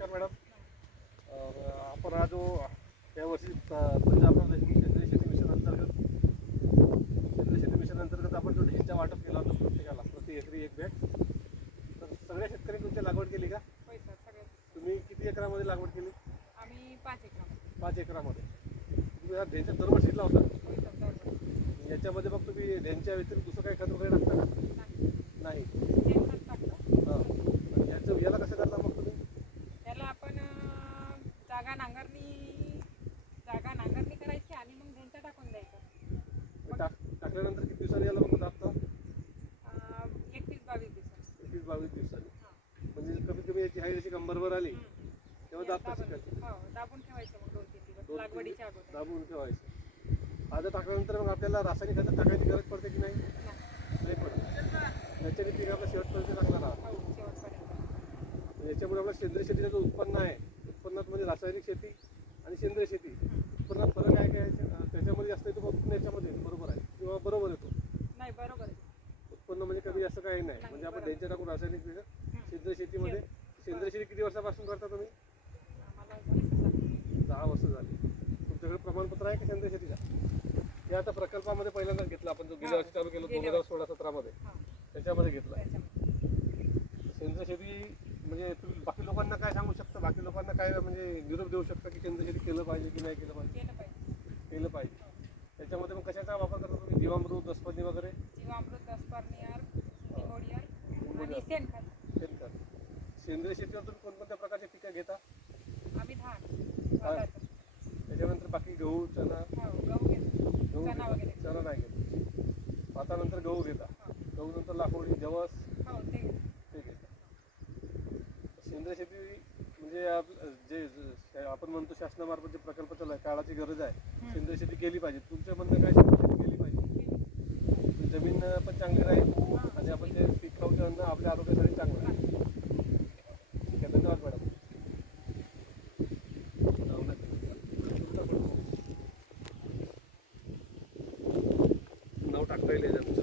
Madam. अं, आपण हा जो यावर्षी प- पंजाबराव सेंद्रिय शेती मिशन अंतर्गत सेंद्रिय शेती मिशन अंतर्गत आपण जो ढेंचा वाटप केला होता प्रत्येकाला प्रति एकरी एक बॅग. तर सगळ्या शेतकरी तुमची लागवड केली का? तुम्ही किती एकरामध्ये लागवड केली? आम्ही पाच एकर पाच एकरामध्ये. तुम्ही हा ढेंचा दरवर्षी लावता दरवर्षी. याच्यामध्ये मग तुम्ही ढेंच्या व्यतिरिक्त दुसरं काही खत वगैरे टाकता का? नाही. नाही. शेणखत टाकलं हां आणि याचं याला कसं करता मग तुम्ही त्याला आपण अं, जागा नांगरणी जागा नांगरणी करायची आणि मग ढेंचा टाकून द्यायचा टाक टाकल्यानंतर किती दिवसांनी याला मग अं, एकवीस बावीस दिवसांनी. एकवीस बावीस दिवसांनी. म्हणजे कमीत कमी याची हाईट अशी कंबरवर आली. तेव्हा दाबता शिकायचं. हो दाबून ठेवायचं मग दोन तीन दिवस दोन- लागवडीच्या अगोदर. दाबून ठेवायचं. आता टाकल्यानंतर मग आपल्याला रासायनिक खतं टाकायची गरज पडते की नाही? नाही. पडत. त्याच्याने पीक आपलं शेवटपर्यंत चांगला राहतं याच्यामुळे आपलं सेंद्रिय शेतीचं जो उत्पन्न आहे. उत्पन्नात म्हणजे रासायनिक शेती आणि सेंद्रिय शेती उत्पन्नात फरक आहे काय अं, त्याच्यामध्ये जास्त येतो का उत्पन्न याच्यामध्ये येतो बरोबर आहे किंवा बरोबर येतो नाही बरोबर आहे. उत्पन्न म्हणजे कमी जास्त काही नाही. नाही, म्हणजे आपण बरोबर. त्यांच्या टाकून रासायनिक सेंद्रिय शेतीमध्ये सेंद्रिय शेती किती वर्षापासून करता तुम्ही? दहा वर्ष झाली. तुमच्याकडे प्रमाणपत्र आहे का सेंद्रिय शेतीचा हे आता प्रकल्पामध्ये पहिल्यांदा घेतलं आपण. जो गेल्या वर्षी चालू केलं दोन हजार सोळा सतरामध्ये. त्याच्यामध्ये घेतलं. सेंद्रिय शेती म्हणजे तुम्ही बाकी लोकांना काय सांगू शकता? बाकी लोकांना काय म्हणजे निरोप देऊ शकता की सेंद्रिय शेती केलं पाहिजे की नाही केलं पाहिजे? केलं पाहिजे. त्याच्यामध्ये मग कशाचा वापर करता तुम्ही? जीवामृत दसपदी वगैरे जीवामृत दसपर्नियर निमोडियर आणि शेणखत शेणखत सेंद्रिय शेतीवर तुम्ही कोणकोणत्या प्रकारचे पिकं घेता? आम्ही धान. त्याच्यानंतर बाकी गहू चणा. हो गहू घेतो. गहू चणा घेता. वगैरे. चणा नाही घेत. भातानंतर गहू घेता. हो. गहू नंतर लाकोडी जवस. हो ते घेतो. ते घेता. सेंद्रिय शेती म्हणजे आप- जे जे आपण म्हणतो शासनामार्फत जे प्रकल्प चालू आहे काळाची गरज आहे. हम्म. सेंद्रिय शेती केली पाहिजे. तुमचं म्हणणं काय सेंद्रिय शेती केली पाहिजे? जमीन पण चांगली राहील आणि आपण जे पीक खाऊ ते अन्न आपल्या आरोग्यासाठी चांगलं आहे. ফেলে যাচ্ছে